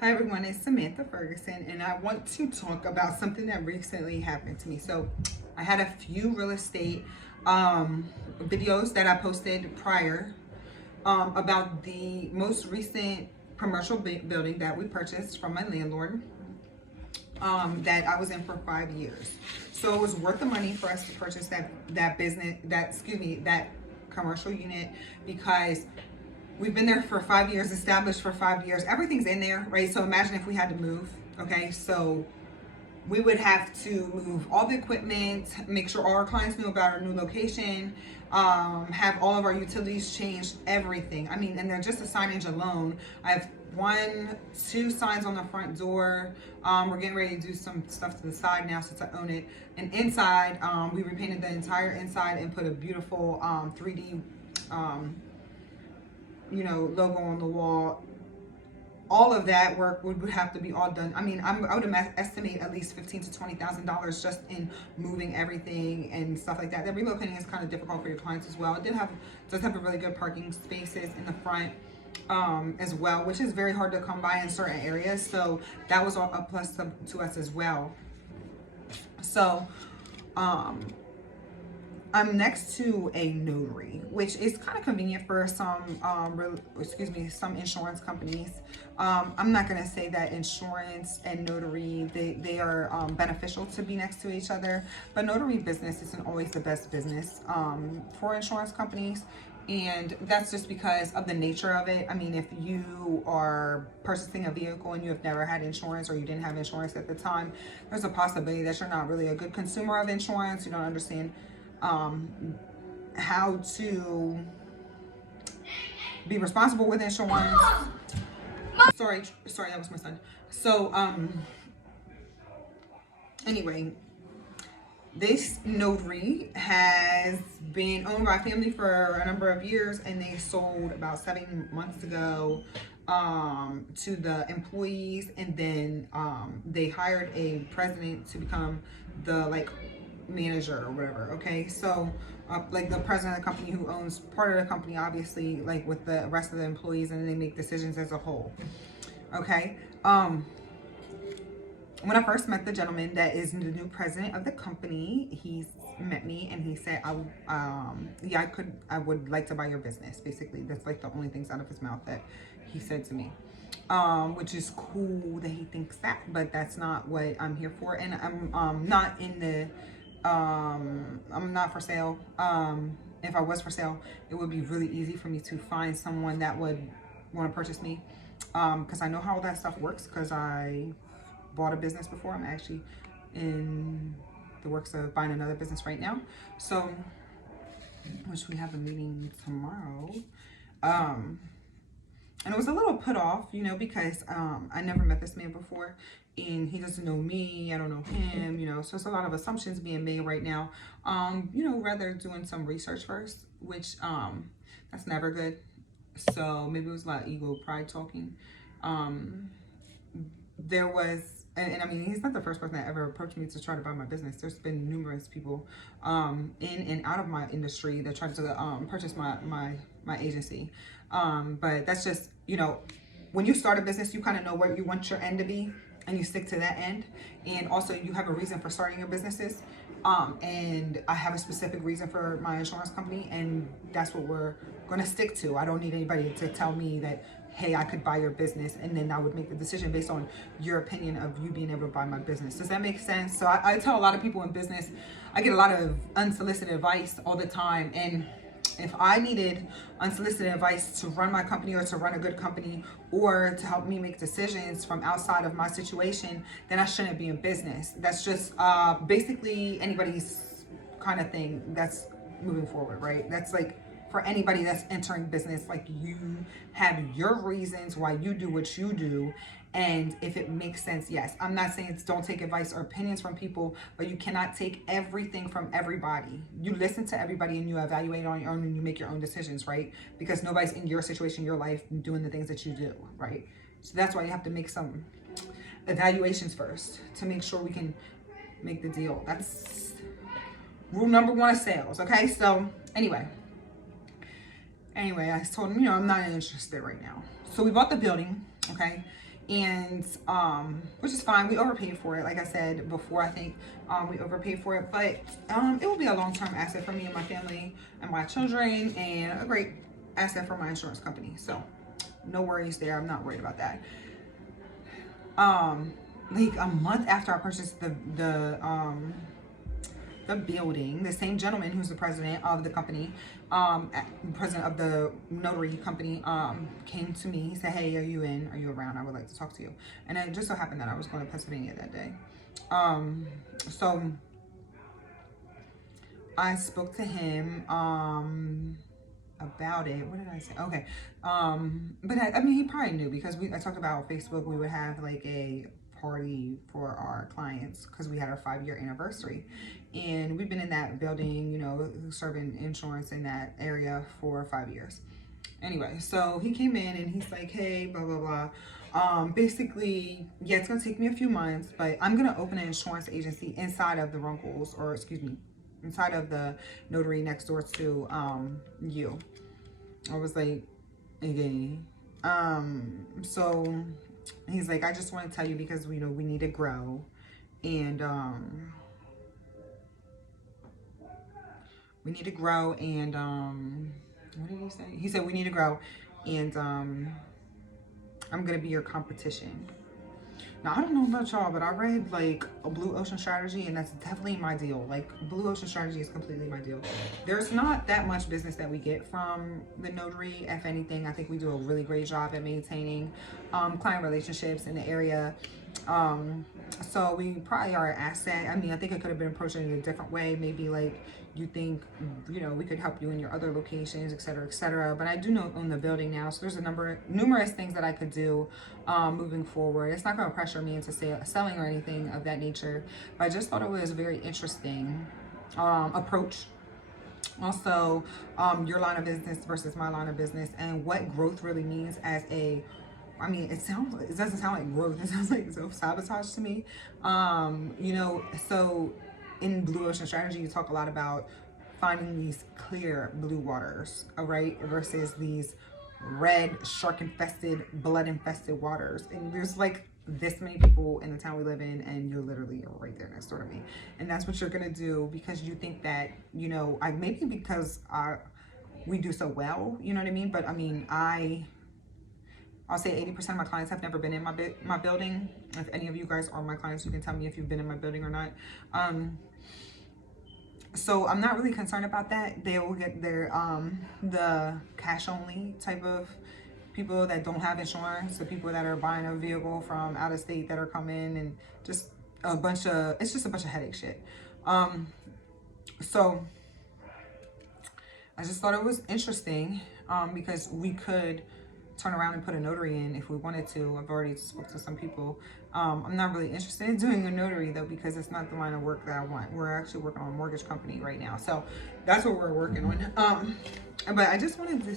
Hi everyone, it's Samantha Ferguson, and I want to talk about something that recently happened to me. So, I had a few real estate videos that I posted prior about the most recent commercial building that we purchased from my landlord that I was in for 5 years. So it was worth the money for us to purchase that commercial unit because we've been there for 5 years, established for 5 years. Everything's in there, right? So imagine if we had to move. Okay, so we would have to move all the equipment, make sure all our clients knew about our new location, have all of our utilities changed, everything. I mean, and they're just a signage alone. I have one, two signs on the front door. We're getting ready to do some stuff to the side now since I own it. And inside, we repainted the entire inside and put a beautiful 3D, logo on the wall. All of that work would have to be all done. I mean, I would estimate at least $15,000 to $20,000 just in moving everything and stuff like that. That relocating is kind of difficult for your clients as well. It does have a really good parking spaces in the front as well, which is very hard to come by in certain areas. So that was all a plus to us as well. So I'm next to a notary, which is kind of convenient for some, some insurance companies. I'm not going to say that insurance and notary, they are beneficial to be next to each other, but notary business isn't always the best business for insurance companies. And that's just because of the nature of it. I mean, if you are purchasing a vehicle and you have never had insurance or you didn't have insurance at the time, there's a possibility that you're not really a good consumer of insurance. You don't understand how to be responsible with insurance. Sorry, that was my son. So, anyway, this notary has been owned by a family for a number of years, and they sold about 7 months ago to the employees, and then they hired a president to become the manager or whatever. Okay, so like the president of the company who owns part of the company, obviously, like with the rest of the employees, and they make decisions as a whole. Okay. When I first met the gentleman that is the new president of the company, he met me and he said, I would like to buy your business. Basically, that's like the only things out of his mouth that he said to me. Which is cool that he thinks that, but that's not what I'm here for. And I'm not in the, I'm not for sale. If I was for sale, it would be really easy for me to find someone that would want to purchase me. Because I know how all that stuff works, because I bought a business before. I'm actually in the works of buying another business right now. So, which we have a meeting tomorrow. And it was a little put off, because I never met this man before, and he doesn't know me, I don't know him, so it's a lot of assumptions being made right now. Rather doing some research first, which that's never good. So maybe it was a lot of ego, pride talking. There was, and I mean, he's not the first person that ever approached me to try to buy my business. There's been numerous people in and out of my industry that tried to purchase my agency. But that's just, when you start a business, you kind of know where you want your end to be, and you stick to that end. And also you have a reason for starting your businesses. And I have a specific reason for my insurance company, and that's what we're going to stick to. I don't need anybody to tell me that, hey, I could buy your business, and then I would make the decision based on your opinion of you being able to buy my business. Does that make sense? So I tell a lot of people in business, I get a lot of unsolicited advice all the time, and if I needed unsolicited advice to run my company or to run a good company or to help me make decisions from outside of my situation, then I shouldn't be in business. That's just basically anybody's kind of thing that's moving forward, right? That's like for anybody that's entering business, like you have your reasons why you do what you do. And if it makes sense, yes. I'm not saying don't take advice or opinions from people, but you cannot take everything from everybody. You listen to everybody and you evaluate on your own and you make your own decisions, right? Because nobody's in your situation, your life, doing the things that you do, right? So that's why you have to make some evaluations first to make sure we can make the deal. That's rule number one of sales, okay? So anyway, I told him, I'm not interested right now. So we bought the building, okay? and which is fine. We overpaid for it, like I said before. I think we overpaid for it, but it will be a long-term asset for me and my family and my children, and a great asset for my insurance company. So no worries there. I'm not worried about that. Like a month after I purchased the building, the same gentleman who's the president of the company, president of the notary company, came to me. He said, "Hey, are you in? Are you around? I would like to talk to you." And it just so happened that I was going to Pennsylvania that day. So I spoke to him about it. What did I say? Okay. But I mean, he probably knew, because I talked about Facebook. We would have like a party for our clients because we had our 5-year anniversary, and we've been in that building, you know, serving insurance in that area for 5 years. Anyway, so he came in and he's like, "Hey, blah blah blah. Basically, yeah, it's gonna take me a few months, but I'm gonna open an insurance agency inside of the Runkles, or excuse me, inside of the notary next door to you." I was like, "Okay." So he's like, "I just want to tell you because we know we need to grow, and we need to grow, and what did he say? He said we need to grow, and I'm gonna be your competition." Now, I don't know about y'all, but I read like a Blue Ocean Strategy, and that's definitely my deal. Like, Blue Ocean Strategy is completely my deal. There's not that much business that we get from the notary. If anything, I think we do a really great job at maintaining client relationships in the area. So we probably are an asset. I mean, I think I could have been approaching it in a different way. Maybe like, you think, you know, we could help you in your other locations, et cetera, et cetera. But I do know own the building now, so there's numerous things that I could do moving forward. It's not going to pressure me into selling or anything of that nature, but I just thought it was a very interesting approach. Also, your line of business versus my line of business, and what growth really means as a, I mean, it doesn't sound like growth. It sounds like self-sabotage to me. You know, so in Blue Ocean Strategy, you talk a lot about finding these clear blue waters, all right, versus these red, shark-infested, blood-infested waters. And there's like this many people in the town we live in, and you're literally right there next door to me. And that's what you're gonna do because you think that, you know, maybe because we do so well, you know what I mean? But I mean, I'll say 80% of my clients have never been in my building. If any of you guys are my clients, you can tell me if you've been in my building or not. So I'm not really concerned about that. They will get their the cash only type of people that don't have insurance, the people that are buying a vehicle from out of state that are coming, and just it's just a bunch of headache shit. So I just thought it was interesting because we could turn around and put a notary in if we wanted to. I've already spoke to some people. I'm not really interested in doing a notary though, because it's not the line of work that I want. We're actually working on a mortgage company right now, so that's what we're working on. But I just wanted to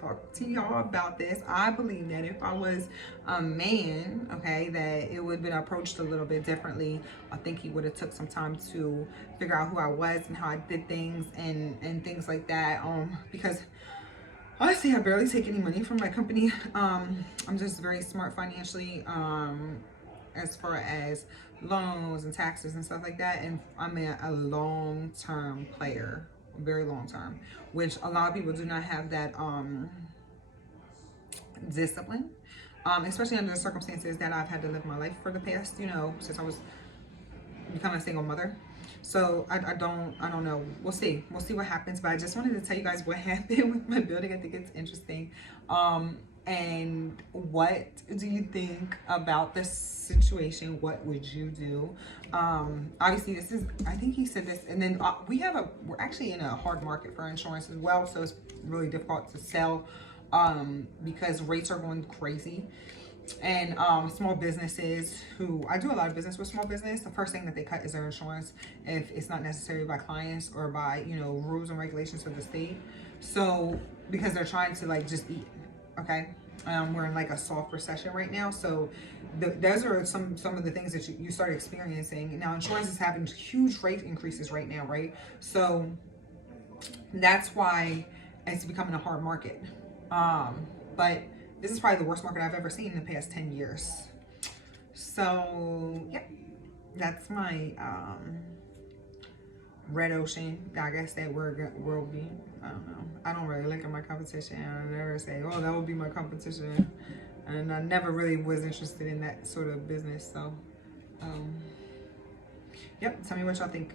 talk to y'all about this. I believe that if I was a man, okay, that it would have been approached a little bit differently. I think he would have took some time to figure out who I was and how I did things and things like that. Because honestly, I barely take any money from my company. I'm just very smart financially, as far as loans and taxes and stuff like that. And I'm a long-term player, very long-term, which a lot of people do not have that discipline, especially under the circumstances that I've had to live my life for the past, you know, since I was becoming a single mother. So I don't know. We'll see what happens. But I just wanted to tell you guys what happened with my building. I think it's interesting. And what do you think about this situation? What would you do? Obviously this is, I think he said this, and then we're actually in a hard market for insurance as well. So it's really difficult to sell because rates are going crazy. And small businesses, who I do a lot of business with small business, the first thing that they cut is their insurance if it's not necessary by clients or by, you know, rules and regulations of the state. So because they're trying to like just eat, okay. We're in like a soft recession right now, so those are some of the things that you start experiencing. Now insurance is having huge rate increases right now, right? So that's why it's becoming a hard market. But this is probably the worst market I've ever seen in the past 10 years. So, yeah, that's my red ocean. I guess that word will be. I don't know. I don't really look at my competition. I never say, oh, that would be my competition. And I never really was interested in that sort of business. So, yep, tell me what y'all think.